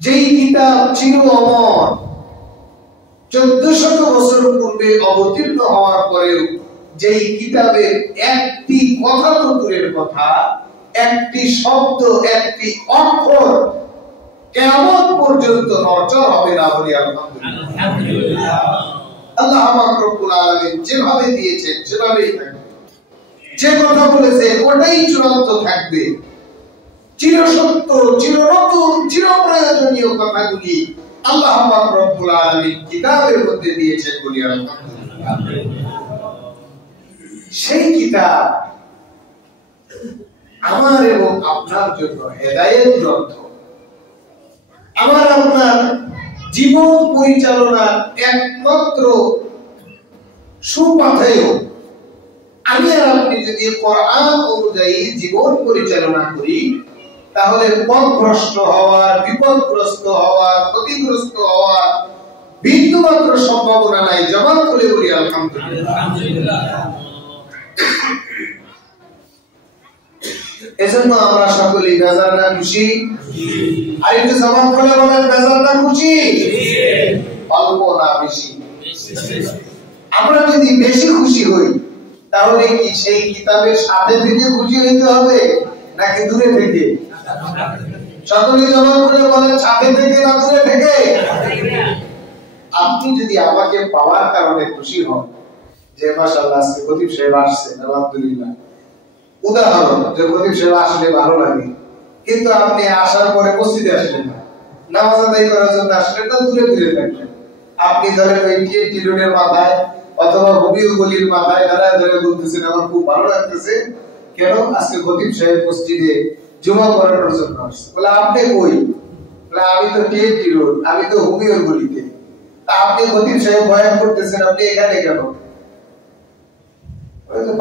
যেই কিতাব চির অমর, 1400 বছর পূর্বে অবতীর্ণ হওয়ার পরেও যেই কিতাবের একটি কথা তো দূরের কথা, একটি শব্দ, একটি অক্ষর কিয়ামত পর্যন্ত নড়চড় হবে না। বলি আলহামদুলিল্লাহ। আল্লাহ পাক রব্বুল আলামিন যেভাবে দিয়েছেন সেভাবেই থাকবে, যে কথা বলেছেন ওটাই চূড়ান্ত থাকবে। চিরসত্য, চিরনতুন, চিরপ্রয়োজনীয় কথাগুলি আল্লাহ পাক রব্বুল আলামিন কিতাবের মধ্যে দিয়েছেন। বলি আলহামদুলিল্লাহ। সেই কিতাব আমার এবং আপনার জন্য হেদায়েত গ্রন্থ, আমার আপনার জীবন পরিচালনার একমাত্র সুপাথেয়। আমি আর আপনি যদি কোরআন অনুযায়ী জীবন পরিচালনা করি তাহলে পথভ্রষ্ট হওয়ার, বিপদগ্রস্ত হওয়ার, ক্ষতিগ্রস্ত হওয়ার বিন্দুমাত্র সম্ভাবনা নাই। জবান খুলে বলি আলহামদুলিল্লাহ। এজন্য আমরা সকলেই বেজার না খুশি? আর একটু জবান খুলে বলেন, বেজার না খুশি? অল্প না বেশি? আমরা যদি বেশি খুশি হই তাহলে কি সেই কিতাবের সাথে থেকে খুশি হইতে হবে নাকি দূরে থেকে? সকলে জবান করে বলেন, সাথে থেকে না দূরে থেকে? আপনি যদি আমাকে পাওয়ার কারণে খুশি হন যে মাশাআল্লাহ আজকে খতিব সাহেব আসছেন, আলহামদুলিল্লাহ, উদাহরণ যে খতিব সাহেব আসলে ভালো লাগে, কিন্তু আপনি আসার পরে মসজিদে আসলেন না, নামাজ আদায় করার জন্য আসলেন না, দূরে দূরে থাকলেন। আপনি ধরেন ওই টিএনটি রোডের মাথায় অথবা হুবিউ গলির মাথায় দাঁড়ায় ধরে বলতেছেন আমার খুব ভালো লাগতেছে, কেন? আজকে খতিব সাহেব মসজিদে জুমা পড়ানোর জন্য আসছে। বলে আপনি কই? বলে আমি তো টিএনটি রোড, আমি তো হুবিউ গলিতে। তা আপনি খতিব সাহেব বয়ান করতেছেন, আপনি এখানে কেন?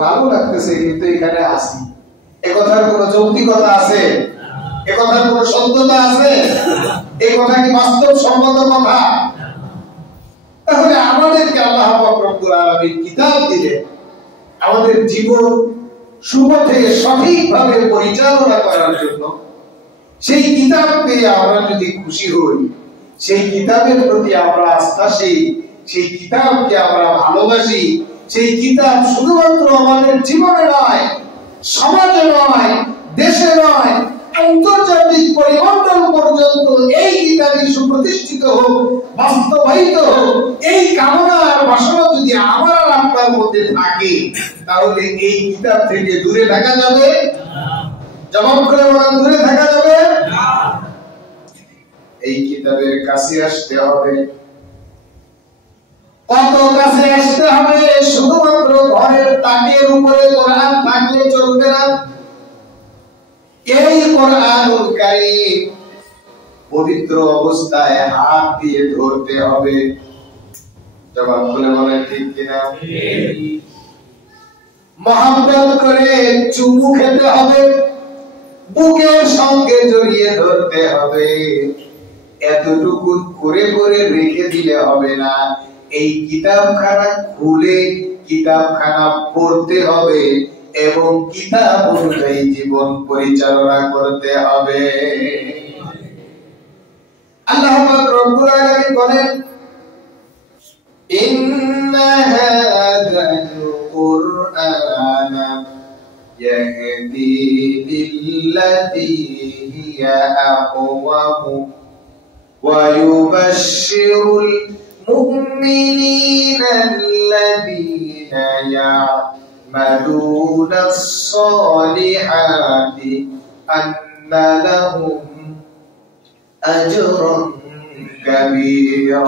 ভালো লাগতেছে কিন্তু এখানে আসি। এ কথার কোন যৌক্তিকতা আছে? এ কথার কোন সত্যতা আছে? এই কথা কি বাস্তব সম্মত কথা? তাহলে আমাদেরকে আল্লাহ পাক রব্বুল আলামিন কিতাব দিলেন আমাদের জীবন সুপথে সঠিকভাবে পরিচালনা করার জন্য। সেই কিতাব পেয়ে আমরা যদি খুশি হই, সেই কিতাবের প্রতি আমরা আস্থাশীল, সেই কিতাবকে আমরা ভালোবাসি, সেই কিতাব শুধুমাত্র আমাদের জীবনে নয়, সমাজে নয়, দেশে নয়, আন্তর্জাতিক পরিমণ্ডল পর্যন্ত এই কিতাবই সুপ্রতিষ্ঠিত হোক, বাস্তবায়িত হোক, এই কামনা আর বাসনা যদি আমার আর আপনার মধ্যে থাকে তাহলে এই কিতাব থেকে দূরে থাকা যাবে? জবাব করে বলেন, দূরে থাকা যাবে? এই কিতাবের কাছে আসতে হবে। কত কাছে আসতে হবে? শুধুমাত্র ঘরের তাকের উপরে কোরআন থাকলে চলবে না। এই কোরআনুল কারীম পবিত্র অবস্থায় হাত দিয়ে ধরতে হবে। জবাব খুলে বলেন ঠিক কিনা? মহব্বত করে চুমু খেতে হবে, বুকের সঙ্গে জড়িয়ে ধরতে হবে। এতটুকু করে করে রেখে দিলে হবে না, এই কিতাবখানা খুলে কিতাবখানা পড়তে হবে এবং কিতাব অনুযায়ী জীবন পরিচালনা করতে হবে। আল্লাহ পাক রব্বুল আলামিন বলেন, ইন্না হাযাল কুরআনা ইয়াহদি লিল্লাতী হিয়া আকওয়াম ওয়া ইউবাশশিরুল মুমিনিনা আল্লাযীনা ইয়া'মালুনাস সালিহাতি আন্না লাহুম আজরুন কাবীরা।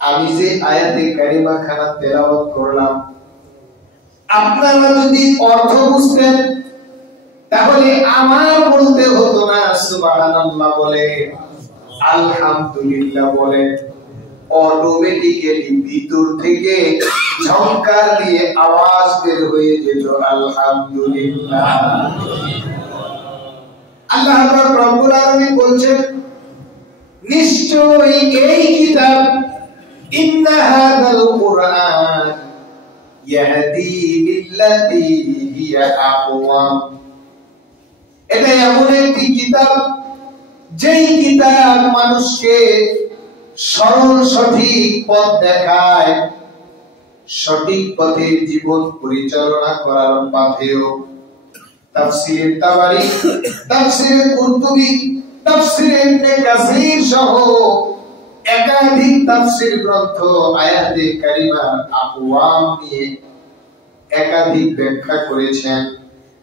আমি যে আয়াতে কারিমা খানা তেলাওয়াত করলাম, আপনারা যদি অর্থ বুঝতেন তাহলে আমার বলতে হতো না সুবহানাল্লাহ বলে, আলহামদুলিল্লাহ বলে, অটোমেটিক্যালি ভিতর থেকে ঝংকার দিয়ে আওয়াজ বের হয়ে যেত আলহামদুলিল্লাহ। আল্লাহ পাক রব্বুল আলামিন বলছেন, নিশ্চয়ই এই কিতাব, ইন্না হাযাল কুরআন ইয়াহদি লিল্লাতী হিয়া আকওয়াম, এটা এমন একটি কিতাব যেই কিতাব মানুষকে সরল সঠিক পথ দেখায়, সঠিক পথে জীবন পরিচালনা করার পাথেয়। তাফসীর তাবারী, তাফসীর কুরতুবী, তাফসীর ইবনে কাসীর সহ একাধিক তাফসীর গ্রন্থ আয়াতে কারিমার আকওয়াম নিয়ে একাধিক ব্যাখ্যা করেছেন।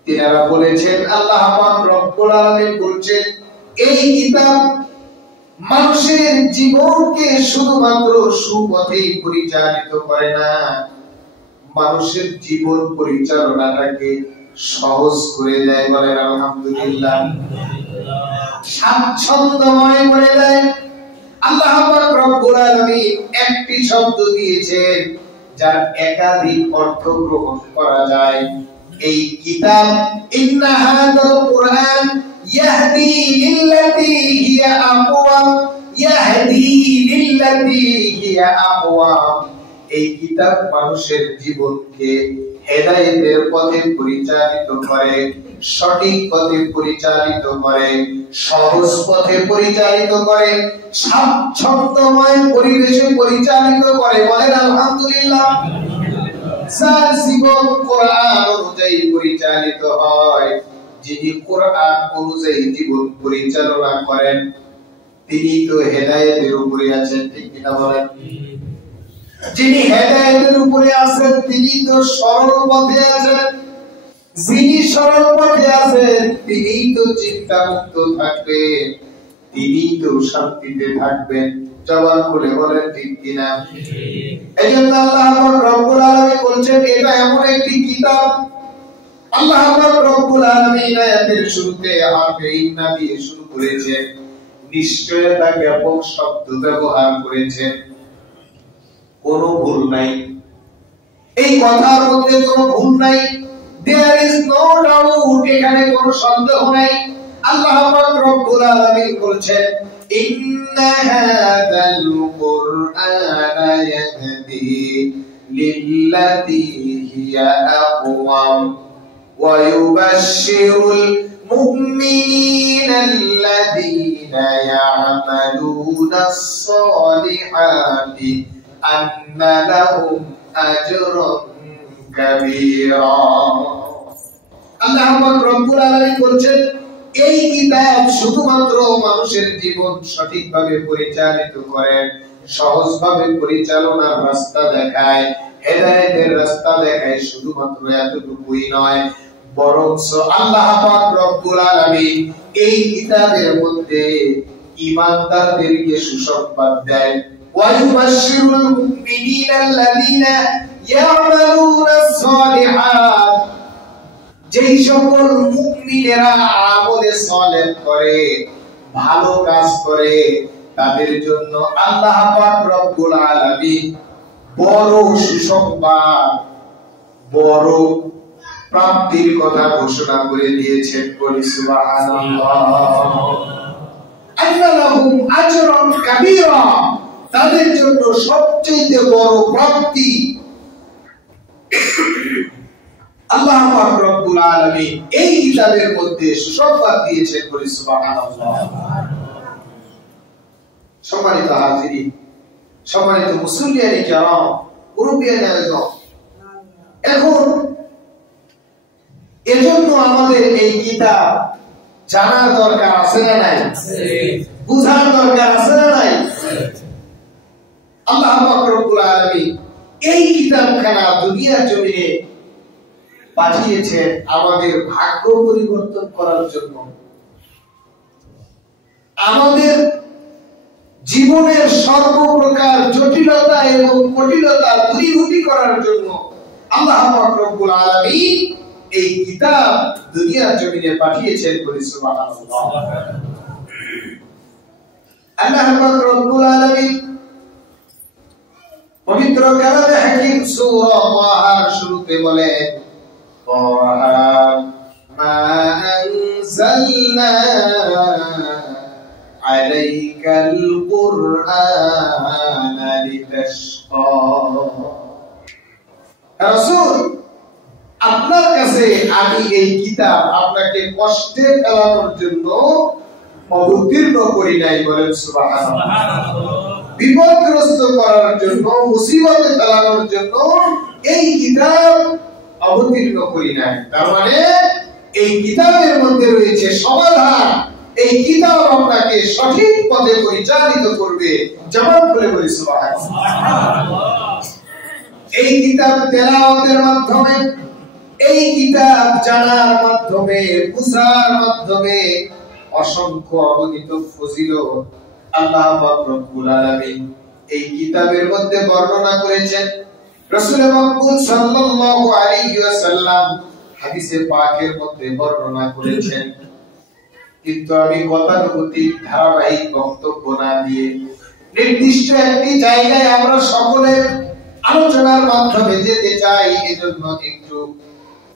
তিনারা বলেছেন আল্লাহ পাক রব্বুল আলামিন বলছেন এই কিতাব মানুষের জীবনকে শুধুমাত্র সুপথেই পরিচালিত করে না, মানুষের জীবন পরিচালনাটাকে সহজ করে দেয়। বলেন আলহামদুলিল্লাহ। স্বাচ্ছন্দ্যময় করে দেয়। আল্লাহ পাক রব্বুল আলামিন একটি শব্দ দিয়েছেন যার একাধিক অর্থ গ্রহণ করা যায়। এই কিতাব ইন্না হাযাল কুরআন ইয়াহদি লিল্লাতী হিয়া আকওয়াম, ইয়াহদি লিল্লাতী হিয়া আকওয়াম। এই কিতাব মানুষের জীবনকে হেদায়েতের পথে পরিচালিত করে, সঠিক পথে পরিচালিত করে, সহজ পথে পরিচালিত করে, স্বাচ্ছন্দ্যময় পরিবেশে পরিচালিত করে। বলেন আলহামদুলিল্লাহ। যার জীবন কোরআন অনুযায়ী পরিচালিত হয়, যিনি কোরআন অনুযায়ী জীবন পরিচালনা করেন, তিনি তো হেদায়েতের উপরে আছেন, ঠিক কিনা বলেন? যিনি হেদায়েতের উপরে আছেন তিনি তো সরল পথে আছেন। যিনি সরল পথে আছেন তিনি তো চিন্তামুক্ত থাকবেন, তিনি তো শান্তিতে থাকবেন। জবান খুলে বলেন ঠিক কিনা? এইজন্য আল্লাহ পাক রব্বুল আলামিন বলছেন এটা এমন একটি কিতাব। আল্লাহ পাক রব্বুল আলামিন আয়াতের শুরুতে হারফে ইন্না দিয়ে শুরু করেছেন, নিশ্চয়তা জ্ঞাপক শব্দ ব্যবহার করেছেন। কোনো ভুল নাই, এই কথার মধ্যে কোনো ভুল নাই। there is no doubt, এখানে কোনো সন্দেহ নাই। আল্লাহ পাক রব্বুল আলামিন বলছেন ইন্না হাযাল কুরআনা ইয়াহদি লিল্লাতী হিয়া আকওয়াম ওয়া ইউবাশশিরুল মুমিনিনা আল্লাযীনা ইয়া'মালুনাস সালিহাতি আন্না লাহুম আজরুন কাবীরা। আল্লাহ পাক রব্বুল আলামিন বলছেন এই কিতাব শুধুমাত্র মানুষের জীবন সঠিকভাবে পরিচালিত করে, সহজভাবে পরিচালনার রাস্তা দেখায়, হেদায়েতের রাস্তা দেখায়। শুধুমাত্র এতটুকুই নয়, বরং আল্লাহ পাক রব্বুল আলামিন এই কিতাবের মধ্যে ঈমানদারদেরকে সুসংবাদ দেয়। ওয়া ইউবাশশিরুল মুমিনিনা আল্লাযীনা ইয়া'মালুনাস সালিহাত, যেই সকল মুমিনেরা আমলে সালেহ করে, ভালো কাজ করে, তাদের জন্য আল্লাহ পাক রব্বুল আলামিন বড় সুসংবাদ, বড় প্রাপ্তির কথা ঘোষণা করে দিয়েছেন। বলি সুবহানাল্লাহ। আন্না লাহুম আজরুন কাবীরা, তাদের জন্য সবচেয়ে বড় প্রাপ্তি। আল্লাহ পাক রব্বুল আলামিন এই কিতাবের মধ্যে সুসংবাদ দিয়েছেন। বলি সুবহানাল্লাহ। সম্মানিত হাজিরিন, সম্মানিত মুসল্লিয়ানে কিরাম, মুরব্বিয়ানে আযম, এখন এজন্য আমাদের এই কিতাব জানার দরকার আছে না নাই? বুঝার দরকার আছে না নাই? আল্লাহ পাক রব্বুল আলামিন এই কিতাবখানা দুনিয়ার জমিনে পাঠিয়েছেন আমাদের ভাগ্য পরিবর্তন করার জন্য, আমাদের জীবনের সর্বপ্রকার জটিলতা এবং কঠিনতা দূরীভূত করার জন্য আল্লাহ পাক রব্বুল আলামিন এই কিতাব দুনিয়ার জমিনে পাঠিয়েছেন। বলি সুবহানাল্লাহ। আল্লাহ পাক রব্বুল আলামিন পবিত্র কালামে হাকিম সূরা তাহার শুরুতে বলেন মা আনজালনা আলাইকাল কুরআনা লিতাশকা। রাসূল, আপনার কাছে আমি এই কিতাব আপনাকে কষ্টে ফেলানোর জন্য অবতীর্ণ করি নাই, বলেন সুবহানাল্লাহ। বিপদগ্রস্ত করার জন্য, মুসিবতে ফেলানোর জন্য এই কিতাব অবতীর্ণ করি নাই। তার মানে এই কিতাবের মধ্যে রয়েছে সমাধান। এই কিতাব আপনাকে সঠিক পথে পরিচালিত করবে। জবান করে বলি সুবহানাল্লাহ। এই কিতাব তেলাওয়াতের মাধ্যমে, এই কিতাব জানার মাধ্যমে, বুঝার মাধ্যমে অসংখ্য অগণিত ফজিলত আল্লাহ পাক রব্বুল আলামিন এই কিতাবের মধ্যে বর্ণনা করেছেন। রাসূল মাকবুল সাল্লাল্লাহু আলাইহি ওয়াসাল্লাম হাদিসে পাকের মধ্যে বর্ণনা করেছেন। কিন্তু আমি গতানুগতিক ধারাবাহিক বক্তব্য না দিয়ে নির্দিষ্ট একটি জায়গায় আমরা সকলে আলোচনার মাধ্যমে যেতে চাই, এজন্য একটু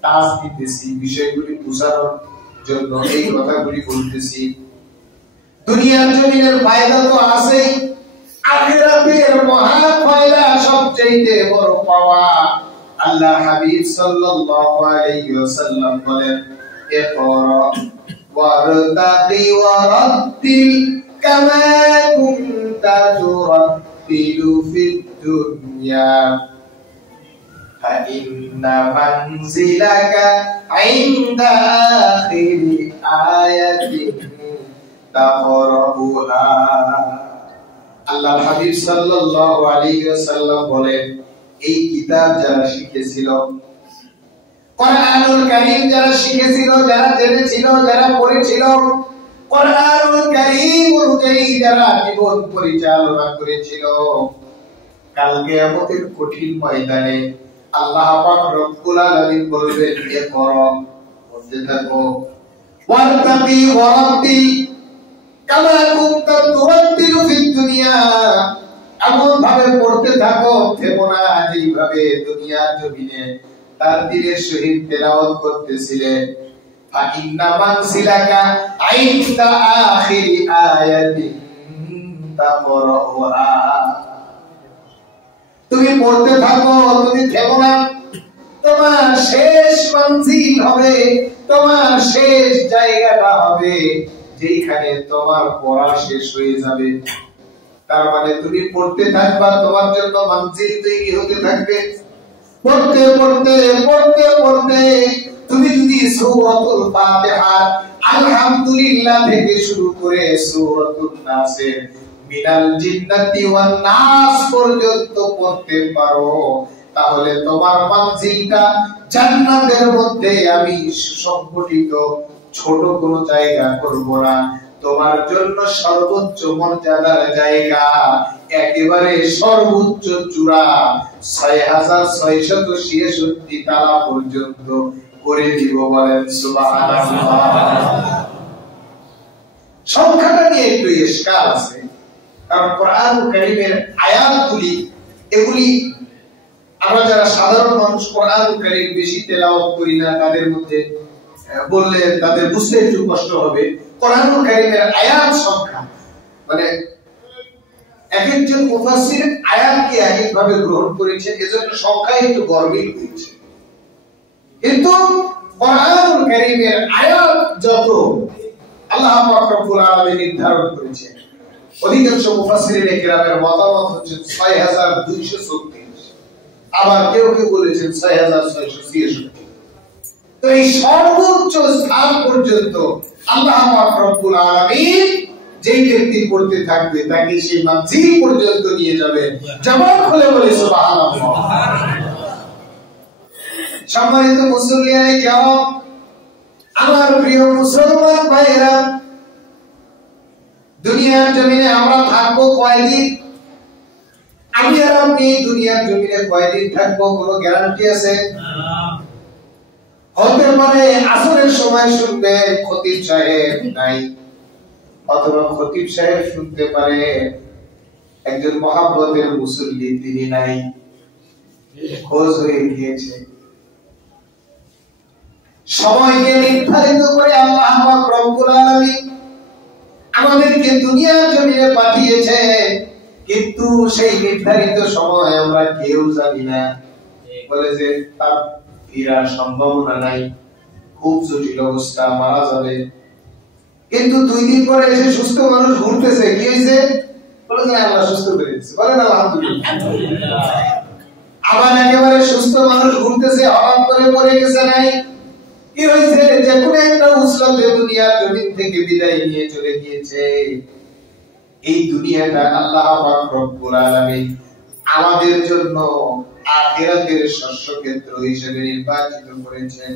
টাচ দিতেছি, বিষয়গুলি বোঝানোর জন্য এই কথাগুলি বলতেছি। দুনিয়ার জমিনের ফায়দা তো আছেই, আখিরাতের মহা ফায়দা সবচেয়ে বড় পাওয়া। আল্লাহ হাবিব সাল্লাল্লাহু আলাইহি ওয়াসাল্লাম বলেন, ইকরা ওয়ারতাকি ওয়ারাত্তিল কামা কুনতা তুরাত্তিলু ফিদ দুনিয়া ফাইন্না মানজিলাকা ইনদা আখিরি আয়াতিন তাকরাউহা। আল্লাহ হাবিব সাল্লাল্লাহু আলাইহি ওয়াসাল্লাম বলেন, এই কিতাব যারা শিখেছিল, কোরআনুল কারীম যারা শিখেছিল, যারা জেনেছিল, যারা পড়েছিল, কোরআনুল কারীম অনুযায়ী যারা জীবন পরিচালনা করেছিল, কাল কিয়ামতের কঠিন ময়দানে আল্লাহ পাক রব্বুল আলামিন বলবেন, এ করো, পড়তে থাকো, ওয়ারতাকি ওয়ারাত্তিল কামা কুনতা তুরাত্তিলু ফিদ দুনিয়া, এমন ভাবে পড়তে থাকো, থেমো না, যেইভাবে দুনিয়ার জমিনে তারতিলের সহিত তেলাওয়াত করতেছিলে। ফাইন্না মানসিলাকা আইনদা আখিরি আয়াতিন তাকরাউহা, তুমি পড়তে থাকো, তুমি থেমো না, তোমার শেষ মঞ্জিল হবে, তোমার শেষ জায়গাটা হবে যেখানে তোমার পড়া শেষ হয়ে যাবে। তার মানে তুমি পড়তে থাকবা, তোমার জন্য মঞ্জিল তৈরি হতে থাকবে। পড়তে পড়তে পড়তে পড়তে তুমি যদি সূরাতুল ফাতিহা আলহামদুলিল্লাহ থেকে শুরু করে সূরাতুন নাসের মিনাল জিন্নাতি ওয়ান নাস পর্যন্ত পড়তে পারো, তাহলে তোমার মঞ্জিলটা জান্নাতের মধ্যে আমি সুসংগঠিত ছোট কোনো জায়গা করব না, তোমার জন্য সর্বোচ্চ মর্যাদার জায়গা, একেবারে সর্বোচ্চ চূড়া ৬৬৬৬ তালা পর্যন্ত করে দিব, বলেন সুবহানাল্লাহ। সংখ্যাটা নিয়ে একটু ইশকাল আছে, কারণ কোরআনুল কারীমের আয়াতগুলি, এগুলি আমরা যারা সাধারণ মানুষ কোরআনুল কারীম বেশি তেলাওয়াত করি না, তাদের মধ্যে বললে তাদের বুঝতে একটু কষ্ট হবে। কোরআনুল কারীমের আয়াত সংখ্যা, মানে এক একজন মুফাসসির আয়াতকে এক এক ভাবে গ্রহণ করেছেন, এজন্য সংখ্যা একটু গরমিল হয়েছে। কিন্তু কোরআনুল কারীমের আয়াত যত আল্লাহ পাক রব্বুল আলামিন নির্ধারণ করেছেন, অধিকাংশ মুফাসসিরিনে কেরামের মতামত হচ্ছে ৬২৩৬, আবার কেউ কেউ বলেছেন ৬৬৬৬। তো এই সর্বোচ্চ স্থান পর্যন্ত আল্লাহ পাক রব্বুল আলামিন যেই ব্যক্তি পড়তে থাকবে তাকে সেই মঞ্জিল পর্যন্ত নিয়ে যাবে। জবান খুলে বলি সুবহানাল্লাহ। সম্মানিত মুসলিয়ানে কেরাম, আমার প্রিয় মুসলমান ভাইরা, দুনিয়ার জমিনে আমরা থাকবো কয়দিন? আমি আর আপনি দুনিয়ার জমিনে কয়দিন থাকবো কোনো গ্যারান্টি আছে? হতে পারে আসরের সময় শুনবে খতিব সাহেব নাই, অথবা খতিব সাহেব শুনতে পারে একজন মহাব্বতের মুসল্লি তিনি নাই, খোঁজ হয়ে গিয়েছে। সময়কে নির্ধারিত করে আল্লাহ পাক রব্বুল আলামিন আমাদেরকে দুনিয়ার জমিনে পাঠিয়েছে, কিন্তু সেই নির্ধারিত সময় আমরা কেউ জানি না। বলে যে তার ফেরার সম্ভাবনা নাই, খুব জটিল অবস্থা, মারা যাবে। কিন্তু 2 দিন পরে এসে সুস্থ মানুষ ঘুরতেছে, কি হয়েছে? বলে যে আল্লাহ সুস্থ করে দিয়েছে, বলেন আলহামদুলিল্লাহ। আবার একেবারে সুস্থ মানুষ ঘুরতেছে, হঠাৎ করে পড়ে গেছে নাই, কি হয়েছে? যে কোনো একটা উসলতে দুনিয়ার জমিন থেকে বিদায় নিয়ে চলে গিয়েছে। এই দুনিয়াটা আল্লাহ পাক রব্বুল আলামিন আমাদের জন্য আখিরাতের শস্যক্ষেত্র হিসেবে নির্বাচিত করেছেন।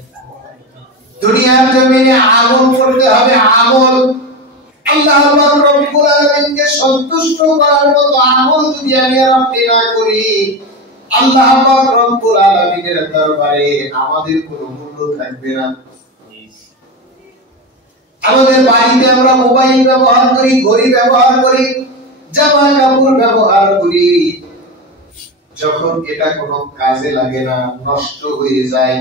দুনিয়ার জমিনে আমল করতে হবে, আমল। আল্লাহ পাক রব্বুল আলামিনকে সন্তুষ্ট করার মতো আমল যদি আমি আর আপনি না করি, আল্লাহ পাক রব্বুল আলামিনের দরবারে আমাদের কোনো মূল্য থাকবে না। আমাদের বাড়িতে আমরা মোবাইল ব্যবহার করি, ঘড়ি ব্যবহার করি, জামা কাপড় ব্যবহার করি, যখন এটা কোনো কাজে লাগে না, নষ্ট হয়ে যায়,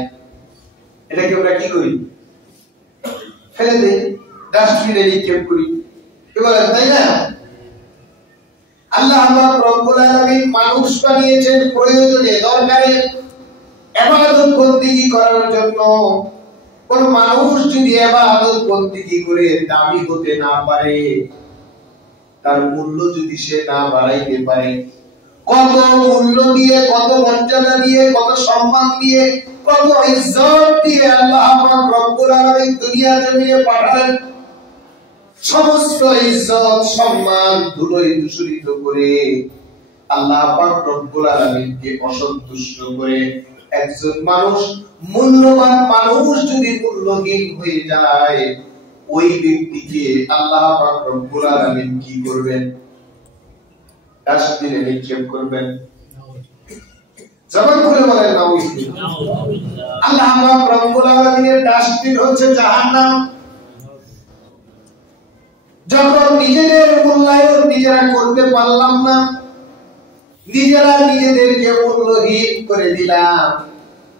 এটাকে আমরা কি করি? ফেলে দেই, ডাস্টবিনে নিক্ষেপ করি, কি বলেন, তাই না? আল্লাহ পাক রব্বুল আলামিন মানুষ বানিয়েছেন প্রয়োজনে, দরকারে, ইবাদত বন্দেগী করার জন্য। কোন মানুষ যদি ইবাদত বন্দেগী করে দামি হতে না পারে, তার মূল্য যদি সে না বাড়াইতে পারে, কত মূল্য দিয়ে, কত মর্যাদা দিয়ে, কত সম্মান দিয়ে, কত ইজ্জত দিয়ে আল্লাহ পাক রব্বুল আলামিন দুনিয়া জমিনে পাঠালেন, সমস্ত ইজ্জত সম্মান ধুলোয় দূষিত করে আল্লাহ পাক রব্বুল আলামিনকে অসন্তুষ্ট করে একজন মানুষ, মূল্যবান মানুষ যদি মূল্যহীন হয়ে যায়, ওই ব্যক্তিকে আল্লাহ পাক রব্বুল আলামিন কি করবেন? ডাস্টবিনে নিক্ষেপ করবেন। জবান খুলে বলেন নাউযুবিল্লাহ। আল্লাহ পাক রব্বুল আলামিনের ডাস্টবিন হচ্ছে জাহান্নাম। যখন নিজেদের মূল্যায়ন নিজেরা করতে পারলাম না, নিজেরা নিজেদেরকে মূল্যহীন করে দিলাম,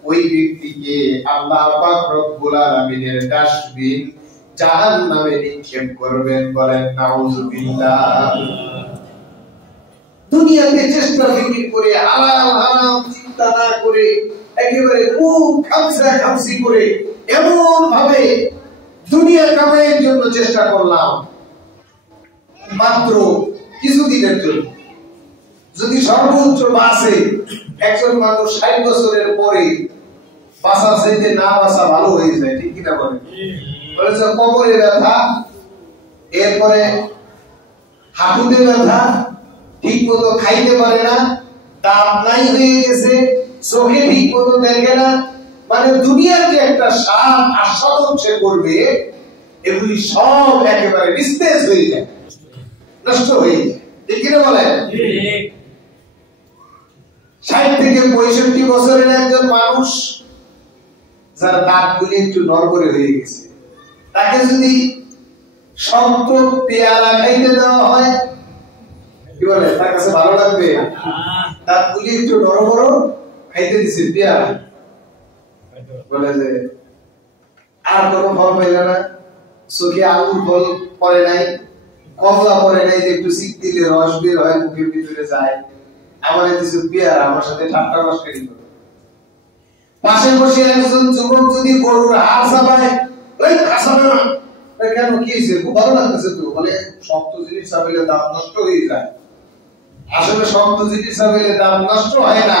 ওই ব্যক্তিকে আল্লাহ পাক রব্বুল আলামিনের ডাস্টবিন জাহান্নামে নিক্ষেপ করবেন। বলেন নাউযুবিল্লাহ। দুনিয়াতে চেষ্টা ফিকির করে, হালাল হারাম চিন্তা না করে, একেবারে খুব খামসা খামসি করে এমন ভাবে দুনিয়া কামাইয়ের জন্য চেষ্টা করলাম, মাত্র কিছুদিনের জন্য। যদি সর্বোচ্চ বাঁচে একজন মানুষ 60 বছরের পরে, বাঁচা চাইতে না বাঁচা ভালো হয়ে যায়, ঠিক কিনা বলেন? বলেছে কোমরে ব্যথা, এরপরে হাঁটুতে ব্যথা, ঠিক মতো খাইতে পারে না, দাঁত নাই হয়ে গেছে, চোখে ঠিক মতো দেখে না, মানে দুনিয়ার যে একটা স্বাদ আস্বাদন সে করবে, এগুলি সব একেবারে নিস্তেজ হয়ে যায়, নষ্ট হয়ে যায়, ঠিক কিনা বলেন? 60 থেকে 65 বছরের একজন মানুষ, যার দাঁতগুলি একটু নড়বড়ে হয়ে গেছে, তাকে যদি শক্ত পেয়ারা খাইতে দেওয়া হয়, কি বলে, তার কাছে ভালো লাগবে? দাঁতগুলি একটু নড়বড় খাইতে দিছে পেয়ারা, বলে যে আর কোনো ফল পাইল না, চোখে আঙুর ফল পড়ে নাই, কমলা পড়ে নাই, যে একটু চিক দিলে রস বের হয়, মুখের ভিতরে যায়, আমার কিছু পেয়ারা, আমার সাথে ঠাট্টা মস্করি করে। পাশে বসে একজন যুবক যদি গরুর হাড় চাবায়, ওই চাবাবে না, কেন, কি হয়েছে, খুব ভালো লাগতেছে তো, বলে শক্ত জিনিস চাবাইলে দাঁত নষ্ট হয়ে যায়। আসলে শক্ত জিনিস চাবাইলে দাঁত নষ্ট হয় না,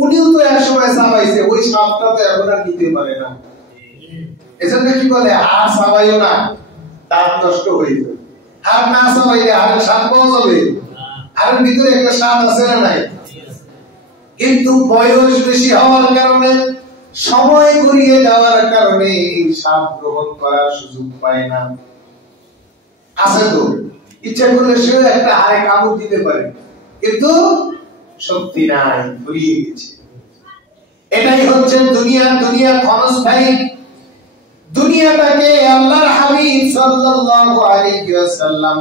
উনিও তো এক সময় চাবাইছে, ওই স্বাদটা তো এখন আর নিতে পারে না। এজন্য কি বলে, হাড় চাবাইও না, দাঁত নষ্ট হয়ে যাবে। হাড় না চাবাইলে হাড়ের স্বাদ পাওয়া যাবে, হাড়ের ভিতরে একটা স্বাদ আছে না নাই? কিন্তু বয়স বেশি হওয়ার কারণে, সময় গড়িয়ে যাওয়ার কারণে এই স্বাদ গ্রহণ করার সুযোগ পায় না। আছে তো, ইচ্ছা করলে সেও একটা হাড়ে কামড় দিতে পারে, কিন্তু শক্তি নাই, ফুরিয়ে গেছে। এটাই হচ্ছে দুনিয়া। দুনিয়া ক্ষণস্থায়ী। দুনিয়াটাকে আল্লাহর হাবিব সাল্লাল্লাহু আলাইহি ওয়াসাল্লাম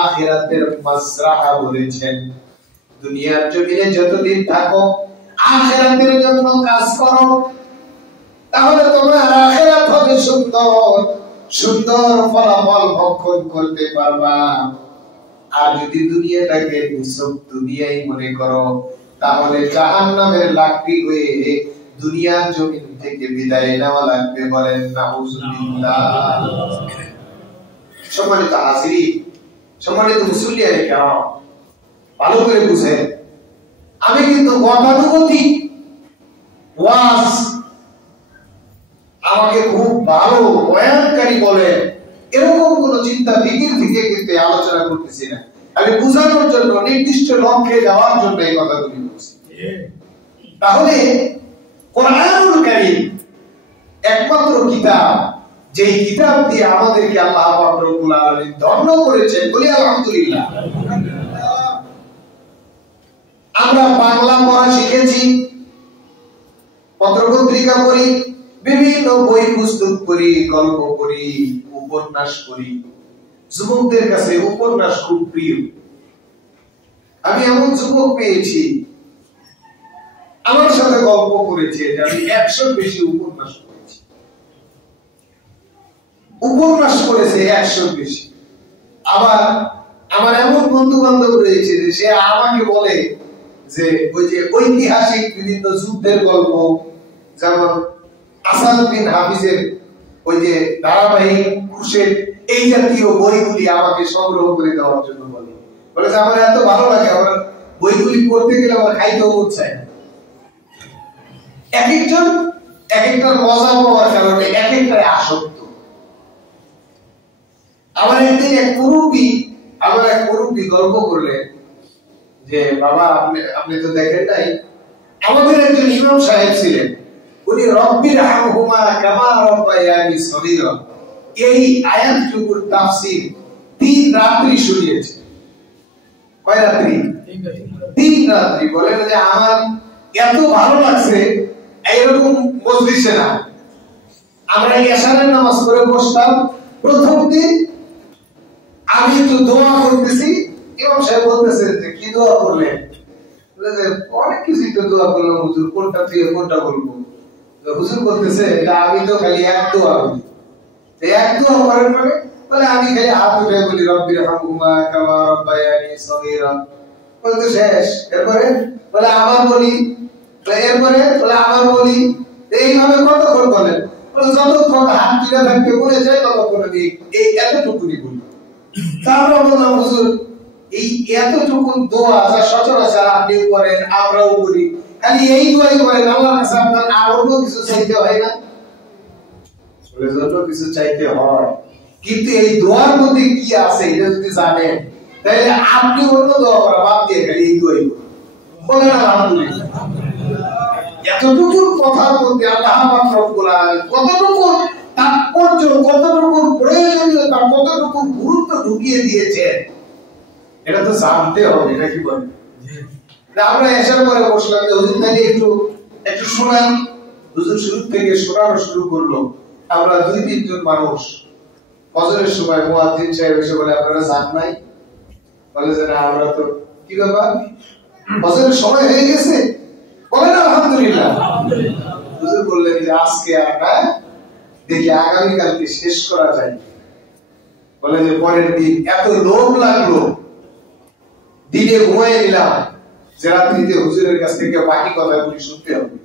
আখিরাতের মাসরাহা বলেছেন। দুনিয়ার জমিনে যতদিন থাকো, আখিরাতের জন্য কাজ করো, তাহলে তোমার আখিরাত হবে সুন্দর, সুন্দর ফলাফল ভক্ষণ করতে পারবা। আর যদি দুনিয়াটাকে নিছক দুনিয়াই মনে করো, তাহলে জাহান্নামের লাকড়ি হয়ে দুনিয়ার জমিন থেকে বিদায় নেওয়া লাগবে, বলেন নাউজুবিল্লাহ। সম্মানিত হাজিরিন, সম্মানিত মুসল্লিয়ানে কেরাম, ভালো করে বুঝেন, আমি কিন্তু গতানুগতিক ওয়াজ আমাকে খুব ভালো বয়ানকারী বলে এরকম কোন চিন্তা ফিকির থেকে কিন্তু আলোচনা করতেছি না। আমি বুঝানোর জন্য, নির্দিষ্ট লক্ষ্যে যাওয়ার জন্য এই কথাগুলি বলছি। তাহলে কোরআনুল কারীম একমাত্র কিতাব, যেই কিতাব দিয়ে আমাদেরকে আল্লাহ পাক রব্বুল আলামিন ধন্য করেছেন, বলি আলহামদুলিল্লাহ। আমরা বাংলা পড়া শিখেছি, পত্রপত্রিকা পড়ি, বিভিন্ন বই পুস্তক পড়ি, গল্প পড়ি, উপন্যাস পড়ি। যুবকদের কাছে উপন্যাস খুব প্রিয়। আমি এমন যুবক পেয়েছি আমার সাথে গল্প করেছে যে আমি 100 বেশি উপন্যাস পড়েছি। উপন্যাস পড়েছে 100 বেশি। আবার আমার এমন বন্ধু বান্ধব রয়েছে যে সে আমাকে বলে যে ওই যে ঐতিহাসিক বিভিন্ন যুদ্ধের গল্প, যেমন আসাদ বিন হাফিজের ওই যে ধারাবাহিক ক্রুসেড, এই জাতীয় বইগুলি আমাকে সংগ্রহ করে দেওয়ার জন্য বলে। বলে যে আমার এত ভালো লাগে, আমার বইগুলি পড়তে গেলে আমার খাইতেও মন চায় না। এক একজন এক একটার মজা পাওয়ার কারণে এক একটাই আসক্ত। আমার একদিন এক মুরব্বী গল্প করলেন যে বাবা, আপনি তো দেখেন নাই, আমাদের একজন ইমাম সাহেব ছিলেন, উনি রব্বির হামহুমা কামা রব্বায়ানি সগীরা, এই আয়াতটুকুর তাফসীর 3 রাত্রি শুনিয়েছে। কয় রাত্রি? 3 রাত্রি। বলেন যে আমার এত ভালো লাগছে, এইরকম মজলিসে না। আমরা এশারের নামাজ পড়ে বসতাম, প্রথম দিন আমি তো দোয়া করতেছি, ইমাম সাহেব বলতেছেন যে কি দোয়া করলেন? বলে যে অনেক কিছু তো দোয়া করলাম হুজুর, কোনটা থেকে কোনটা বলবো? হুজুর বলতেছে যে আমি তো খালি এক দোয়া করি। এক দোয়া করেন মানে? বলে আমি খালি হাত উঠে বলি রব্বির হামহুমা কামা রব্বায়ানি সগীরা, বলতে শেষ। এরপরে বলে আবার বলি, এরপরে বলে আবার বলি। এইভাবে কতক্ষণ বলেন? বলে যতক্ষণ হাত তুলে থাকতে বলে যায় ততক্ষণ আমি এই এতটুকুনি বলি। তারপর বললাম হুজুর, এই এতটুকু দোয়া যা সচরাচর আপনিও করেন, আমরাও করি, খালি এই দোয়াই করেন, আল্লাহর কাছে আপনার আর অন্য কিছু চাইতে হয় না? বলে যত কিছু চাইতে হয়, কিন্তু এই দোয়ার মধ্যে কি আছে এটা যদি জানেন, তাহলে আপনি অন্য দোয়া করা বাদ দিয়ে খালি এই দোয়াই করেন। বলেন আলহামদুলিল্লাহ। এতটুকু কথার মধ্যে আল্লাহ পাক রব্বুল আলামিন কতটুকু তাৎপর্য, কতটুকু প্রয়োজনীয়তা, কতটুকু গুরুত্ব ঢুকিয়ে দিয়েছেন, এটা তো জানতে হবে, নাকি বলেন? আমরা এসার পরে বসলাম যে হুজুর তাহলে একটু শোনান। হুজুর শুরু থেকে শোনানো শুরু করলো। আমরা 2-3 জন মানুষ ফজরের সময় মুয়াজ্জিন সাহেব এসে বলে আপনারা যান নাই? বলে যে না, আমরা তো কি ব্যাপার, ফজরের সময় হয়ে গেছে? বলেন আলহামদুলিল্লাহ। হুজুর বললেন যে আজকে আমরা দেখি আগামীকালকে শেষ করা যায়। বলে যে পরের দিন এত লোভ লাগলো, দিনে ঘুমায় নিলাম যে রাত্রিতে হুজুরের কাছ থেকে বাকি কথাগুলি শুনতে হবে।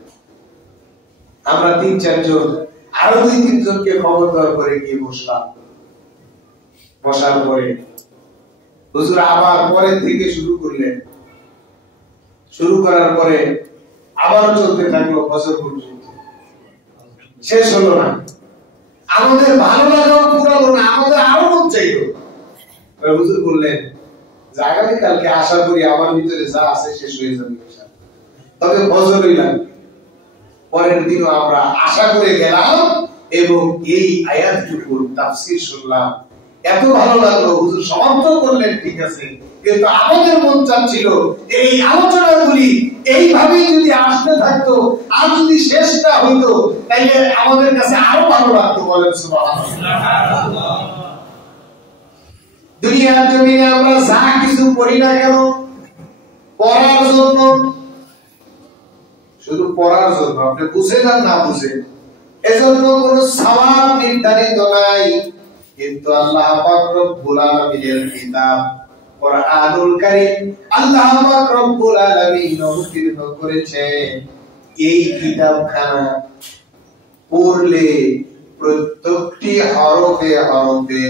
আমরা 3-4 জন আরো 2-3 জনকে খবর দেওয়ার পরে গিয়ে বসলাম। বসার পরে হুজুর আবার পরের থেকে শুরু করলেন। শুরু করার পরে আবার চলতে থাকলো ফজর পর্যন্ত, শেষ হলো না। আমাদের ভালো লাগাও পুরালো না, আমাদের আরো মন চাইলো। হুজুর বললেন যে আগামীকালকে আশা করি আমার ভিতরে যা আছে শেষ হয়ে যাবে, তবে ফজরই লাগবে। পরের দিনও আমরা আশা করে গেলাম এবং এই আয়াতটুকুর তাফসীর শুনলাম। এত ভালো লাগলো, হুজুর সমাপ্ত করলেন, ঠিক আছে, কিন্তু আমাদের মন চাচ্ছিল এই আলোচনাগুলি এইভাবেই যদি আসতে থাকতো, আর যদি শেষ না হইতো, তাইলে আমাদের কাছে আরো ভালো লাগতো। বলেন সুবহানাল্লাহ। দুনিয়ার জমিনে আমরা যা কিছু করি না কেন, পড়ার জন্য, শুধু পড়ার জন্য, আপনি বুঝেন আর না বুঝেন, এজন্য কোনো সওয়াব নির্ধারিত নাই। কিন্তু আল্লাহ পাক রব্বুল আলামিনের কিতাব কোরআনুল কারীম আল্লাহ পাক রব্বুল আলামিন অবতীর্ণ করেছেন এই কিতাবখানা পড়লে প্রত্যেকটি হরফে হরফে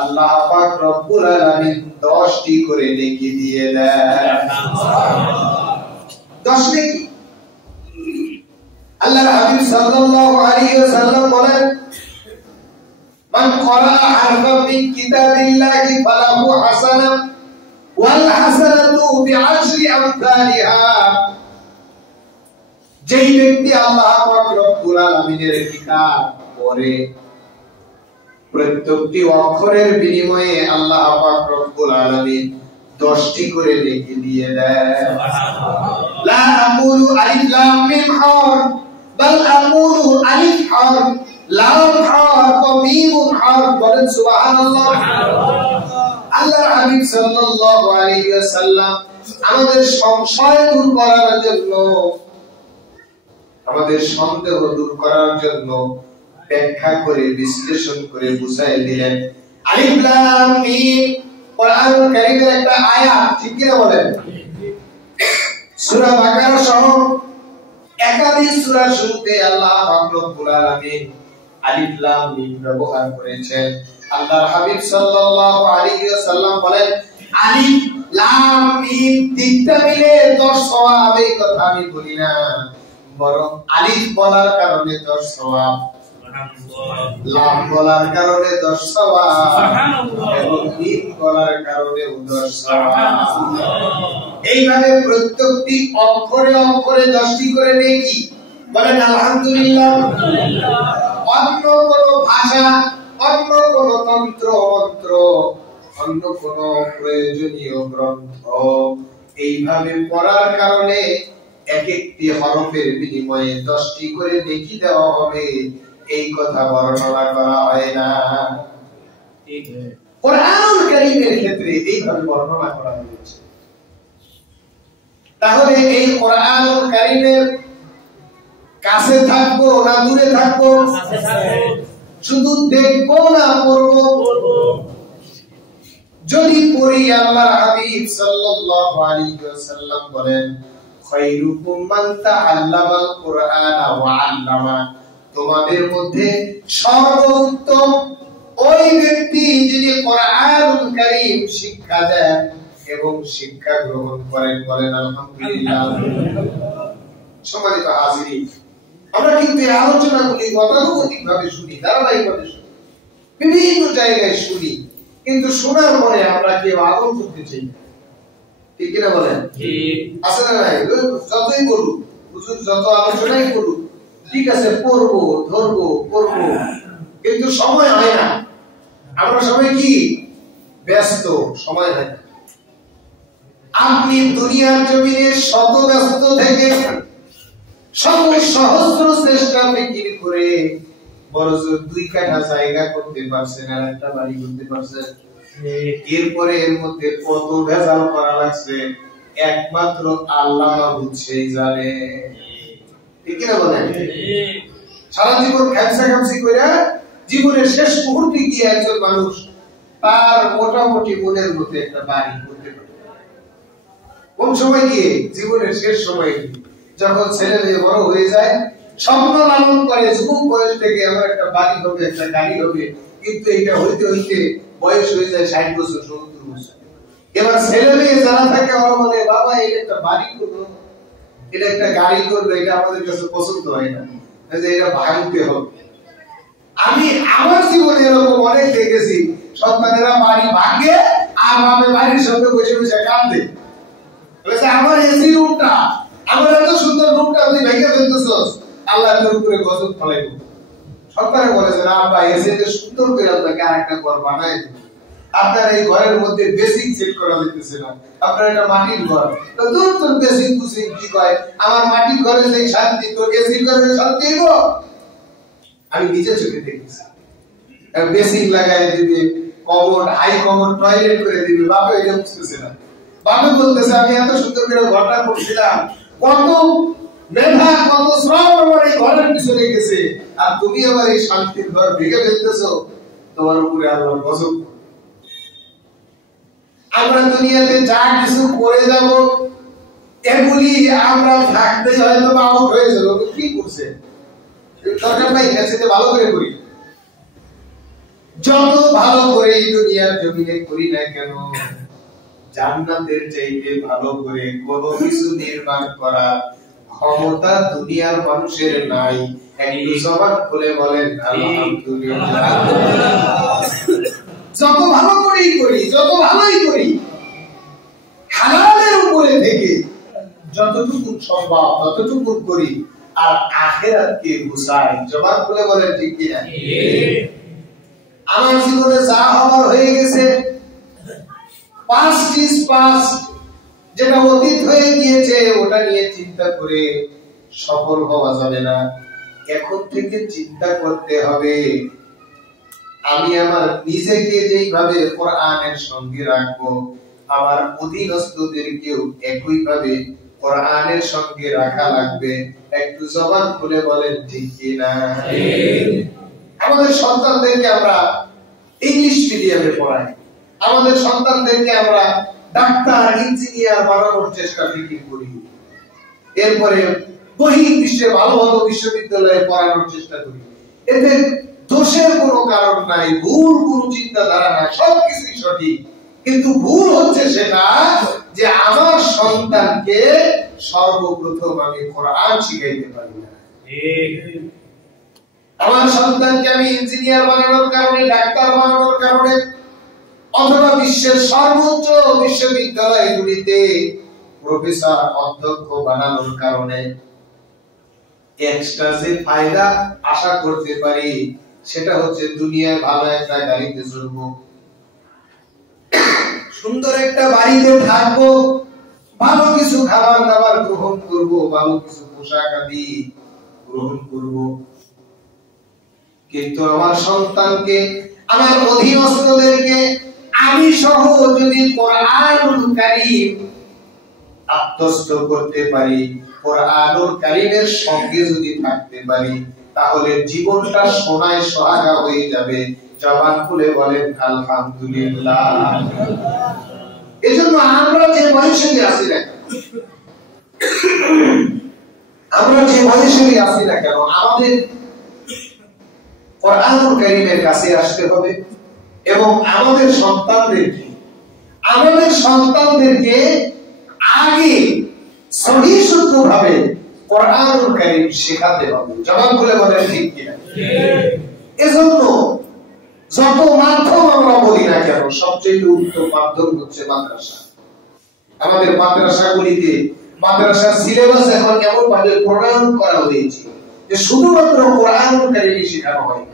আল্লাহ পাক রব্বুল আলামিন 10টি করে নেকি দিয়ে দেয়। 10 নেকি। আল্লাহর হাবিব সাল্লাল্লাহু আলাইহি ওয়াসাল্লাম বলেন, মান ক্বারা হারফান মিন কিতাবিল্লাহি ফালাহু হাসানা ওয়াল হাসানাতু বিআশরি আমসালিহা। যেই ব্যক্তি আল্লাহ পাক রব্বুল আলামিনের কিতাব পড়ে, প্রত্যেকটি অক্ষরের বিনিময়ে আল্লাহ পাক রব্বুল আলামিন 10টি করে নেকি দিয়ে দেয়। লা আকুলু আলিফ লাম মিম হারফ বাল আকুলু আলিফ হারফ লাম হারফ মিম হারফ। বলেন সুবহানাল্লাহ। আল্লাহর হাবিব সাল্লাল্লাহু আলাইহি ওয়াসাল্লাম আমাদের সংশয় দূর করার জন্য, আমাদের সন্দেহ দূর করার জন্য ব্যাখ্যা করে বিশ্লেষণ করে বুঝাই দিলেন। আলিফ লাম মিম কোরআনুল কারীমের একটা আয়াত, ঠিক কি না বলেন? সূরা বাকারা সহ একাধিক সূরার শুরুতে আল্লাহ পাক রব্বুল আলামিন আলিফ লাম মিম ব্যবহার করেছেন। আল্লাহর হাবিব সাল্লাল্লাহু আলাইহি ওয়াসাল্লাম বলেন, আলিফ লাম মিম তিনটা মিলে 10 সওয়াব। এই কথা আমি বলি না, বরং আলিফ বলার কারণে 10 সওয়াব, লাম বলার কারণে 10 সওয়াব এবং মিম বলার কারণে 10 সওয়াব। এইভাবে প্রত্যেকটি অক্ষরে অক্ষরে 10টি করে নেকি। বলেন আলহামদুলিল্লাহ। অন্য কোন ভাষা, অন্য কোন তন্ত্র মন্ত্র, অন্য কোন প্রয়োজনীয় গ্রন্থ এইভাবে পড়ার কারণে এক একটি হরফের বিনিময়ে 10টি করে নেকি দেওয়া হবে, এই কথা বর্ণনা করা হয় না। কোরআনুল কারীমের ক্ষেত্রে এইভাবে বর্ণনা করা হয়েছে। তাহলে এই কোরআনুল কারীমের কাছে থাকবো না দূরে থাকবো? শুধু দেখবো না পড়বো? যদি পড়ি, আল্লাহর হাবিব সাল্লাল্লাহু আলাইহি ওয়াসাল্লাম বলেন, খায়রুকুম মান তাআল্লামাল কুরআনা ওয়া আল্লামা। তোমাদের মধ্যে সর্বোত্তম ওই ব্যক্তি যিনি কোরআনুল কারীম শিক্ষা দেন এবং শিক্ষা গ্রহণ করেন। বলেন আলহামদুলিল্লাহ। সম্মানিত হাজিরিন, আমরা কিন্তু এই আলোচনাগুলি গতানুগতিকভাবে শুনি, ধারাবাহিকভাবে শুনি, বিভিন্ন জায়গায় শুনি, কিন্তু শোনার পরে আমরা কেউ আমল করতে চাই না। ঠিক কিনা বলেন? আছে না নাই? যতই বলুক, হুজুর যত আলোচনাই করুক, ঠিক আছে পড়বো, ধরবো, করবো, কিন্তু সময় হয় না। আমরা সবাই কি ব্যস্ত, সময় হয় না। আপনি দুনিয়ার জমিনে শত ব্যস্ত থেকে শত সহস্র চেষ্টা ফিকির করে বড়জোর 2 কাঠা জায়গা করতে পারছেন, আর একটা বাড়ি করতে পারছেন। এরপরে এর মধ্যে কত ভেজাল করা লাগছে একমাত্র আল্লাহ মাবুদই জানে। ঠিক না বলেন? সারা জীবন খামসি কইরা জীবনের শেষ মুহূর্তে গিয়ে একজন মানুষ তার মোটামুটি মনের মধ্যে একটা বাড়ি করতে পারে। কোন সময় গিয়ে? জীবনের শেষ সময়ে, যখন ছেলে মেয়ে বড় হয়ে যায়, স্বপ্ন লালন করে যুবক বয়স থেকে আমার একটা বাড়ি হবে, একটা গাড়ি হবে, কিন্তু এটা হইতে হইতে বয়স হয়ে যায় 60 বছর, 70 বছর। এবার ছেলে মেয়ে যারা থাকে ওরা বলে, বাবা এই একটা বাড়ি করবো, এটা একটা গাড়ি করবো, এটা আমাদের কাছে পছন্দ হয় না, এটা ভাঙতে হবে। আমি আমার জীবনে এরকম অনেক দেখেছি, সন্তানেরা বাড়ি ভাঙে আর বাবা বাড়ির সঙ্গে বসে বসে কাঁদে, বলেছে আমার এসি রুমটা, আমার এত সুন্দর রুমটা তুই ভেঙে ফেলতেছস, আল্লাহ তোর উপরে গজব ফলাইব। সরকারে বলেছে না আব্বা, এসিতে সুন্দর করে আপনাকে আরেকটা ঘর বানাই দেব। আপনার এই ঘরের মধ্যে বেসিক সেট করা যেতেছে না, আপনার একটা মাটির ঘর, তো দূর তোর বেসিক বুসিক কি কয়, আমার মাটির ঘরে যে শান্তি, তোর এসির ঘরে শান্তি হইব? আমি নিজে চোখে দেখেছি। বেসিক লাগাই দিবে, কমোড, হাই কমোড, টয়লেট করে দিবে, বাবা এটা বুঝতেছে না। বাবা বলতেছে আমি এত সুন্দর করে ঘরটা করছিলাম, কত মেধা কত শ্রম আমার এই ঘরের পিছনে গেছে, আর তুমি আমার এই শান্তির ঘর ভেঙে ফেলতেছো, তোমার উপরে আল্লাহর গজব। আমরা দুনিয়াতে যা কিছু করে যাব এগুলি আমরা থাকতে হয়তো আউট হয়ে যাবো, কি করছে দরকার নাই, কাছে ভালো করে করি। যত ভালো করে এই দুনিয়ার জমিনে করি না কেন, জান্নাতের চাইতে ভালো করে কোনো কিছু নির্মাণ করা ক্ষমতা দুনিয়ার মানুষের নাই। একটু জবান খুলে বলেন আলহামদুলিল্লাহ। যত ভালো করেই করি, যত ভালোই করি, হালালের উপরে থেকে যতটুকু সম্ভব ততটুকু করি, আর আখিরাতকে গুছাই। জবান খুলে বলেন ঠিক কিনা? আমার জীবনে যা হওয়ার হয়ে গেছে, পাস্ট ইজ পাস্ট, যেটা অতীত হয়ে গিয়েছে ওটা নিয়ে চিন্তা করে সফল হওয়া যাবে না। এখন থেকে চিন্তা করতে হবে আমি আমার নিজেকে যেইভাবে কোরআনের সঙ্গে রাখবো, আমার অধীনস্থদেরকেও একইভাবে কোরআনের সঙ্গে রাখা লাগবে। একটু জবান খুলে বলেন ঠিক কিনা? আমাদের সন্তানদেরকে আমরা ইংলিশ মিডিয়ামে পড়াই, আমাদের সন্তানদেরকে আমরা ডাক্তার ইঞ্জিনিয়ার বানানোর চেষ্টা করি, এরপরে বহির্বিশ্বে ভালো ভালো বিশ্ববিদ্যালয়ে পড়ানোর চেষ্টা করি। এতে দোষের কোনো কারণ নাই, ভুল কোনো চিন্তাধারা নাই, সবকিছুই সঠিক। কিন্তু ভুল হচ্ছে সেটা যে আমার সন্তানকে সর্বপ্রথম আমি কোরআন শিখাইতে পারি না। আমার সন্তানকে আমি ইঞ্জিনিয়ার বানানোর কারণে, ডাক্তার বানানোর কারণে, অথবা বিশ্বের সর্বোচ্চ বিশ্ববিদ্যালয়গুলিতে প্রফেসর অধ্যক্ষ বানানোর কারণে এক্সট্রা যে ফায়দা আশা করতে পারি, সেটা হচ্ছে দুনিয়ায় ভালো একটা গাড়িতে চড়বো, সুন্দর একটা বাড়িতে থাকবো, ভালো কিছু খাবার দাবার গ্রহণ করব, ভালো কিছু পোশাক আদি গ্রহণ করব। কিন্তু আমার সন্তানকে, আমার অধীনস্থদেরকে আমি সহ যদি কোরআনুল কারীম আত্মস্থ করতে পারি, কোরআনুল কারীমের সঙ্গে যদি থাকতে পারি, তাহলে জীবনটা সোনায় সোহাগা হয়ে যাবে। জবান খুলে বলেন আলহামদুলিল্লাহ। এজন্য আমরা যে বয়সে আছি না, আমরা যে বয়সে আছি না কেন, আমাদের কোরআনুল কারীমের কাছে আসতে হবে এবং আমাদের সন্তানদেরকে আগে সহিহ শুদ্ধভাবে কোরআনুল কারীম শেখাতে হবে। জবান খুলে বলেন ঠিক কিনা? এজন্য যত মাধ্যম আমরা বলি না কেন, সবচেয়ে উত্তম মাধ্যম হচ্ছে মাদ্রাসা। আমাদের মাদ্রাসাগুলিতে মাদ্রাসার সিলেবাস এখন কেমন ভাবে প্রণয়ন করা হয়েছে যে শুধুমাত্র কোরআনুল কারীম শেখানো হয়।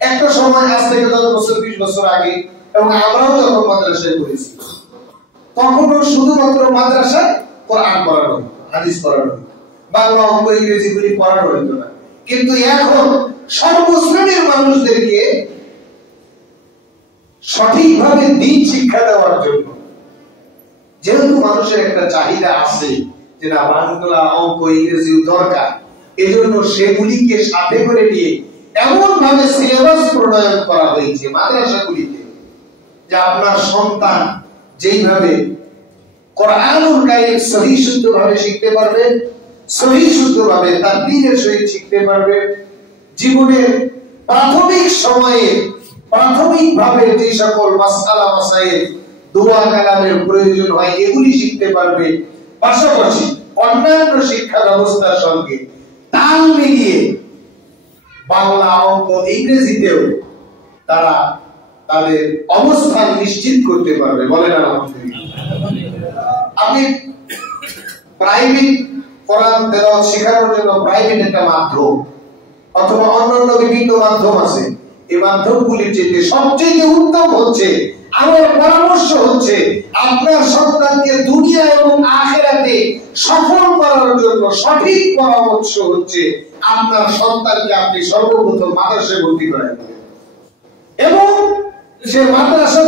একটা সময় আজ থেকে 10 বছর 20 বছর আগে, এবং আমরাও যখন মাদ্রাসায় পড়েছি, তখনও শুধুমাত্র মাদ্রাসায় কোরআন পড়ানো হতো, হাদিস পড়ানো হতো, বাংলা অঙ্ক ইংরেজি গুলি পড়ানো হতো না। কিন্তু এখন সর্বশ্রেণীর মানুষদেরকে সঠিকভাবে দ্বীন শিক্ষা দেওয়ার জন্য, যেহেতু মানুষের একটা চাহিদা আছে যে না বাংলা অঙ্ক ইংরেজিও দরকার, এজন্য সেগুলিকে সাথে করে নিয়ে এমন ভাবে সিলেবাস প্রণয়ন করা হয়েছে মাদ্রাসাগুলিতে যে আপনার সন্তান যেইভাবে কোরআনুল কারীম সহিহ শুদ্ধভাবে শিখতে পারবে, সহিহ শুদ্ধভাবে তার দ্বীনের সহিত শিখতে পারবে, জীবনের প্রাথমিক সময়ে প্রাথমিকভাবে যে সকল মাসআলা মাসাইল দোয়া কালামের প্রয়োজন হয় এগুলি শিখতে পারবে, পাশাপাশি অন্যান্য শিক্ষা ব্যবস্থার সঙ্গে তাল মিলিয়ে বাংলা অঙ্ক ইংরেজিতেও তারা তাদের অবস্থান নিশ্চিত করতে পারবে। বলেন আলহামদুলিল্লাহ। আপনি প্রাইভেট কোরআন তেলাওয়াত শেখানোর জন্য প্রাইভেট একটা মাধ্যম অথবা অন্যান্য বিভিন্ন মাধ্যম আছে, এই মাধ্যমগুলির চেয়ে সবচেয়ে উত্তম হচ্ছে, আমার পরামর্শ হচ্ছে, আপনার সন্তানকে দুনিয়া এবং আখিরাতে সফল করার জন্য সঠিক পরামর্শ হচ্ছে আপনার সন্তানকে আপনি সর্বপ্রথম মাদ্রাসায় ভর্তি করান এবং সে মাদ্রাসা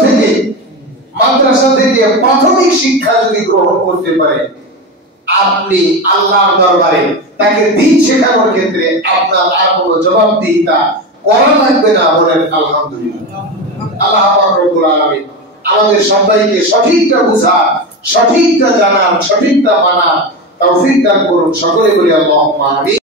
থেকে প্রাথমিক শিক্ষা যদি গ্রহণ করতে পারে, আপনি আল্লাহর দরবারে তাকে দ্বীন শেখানোর ক্ষেত্রে আপনার আর কোনো জবাবদিহিতা করা লাগবে না। বলেন আলহামদুলিল্লাহ। আল্লাহ পাক রব্বুল আলামিন আমাদের সবাইকে সঠিকটা বুঝা সঠিকটা জানার, সঠিকটা মানার তৌফিক দান করুন। সকলে বলি আল্লাহুম্মা আমিন।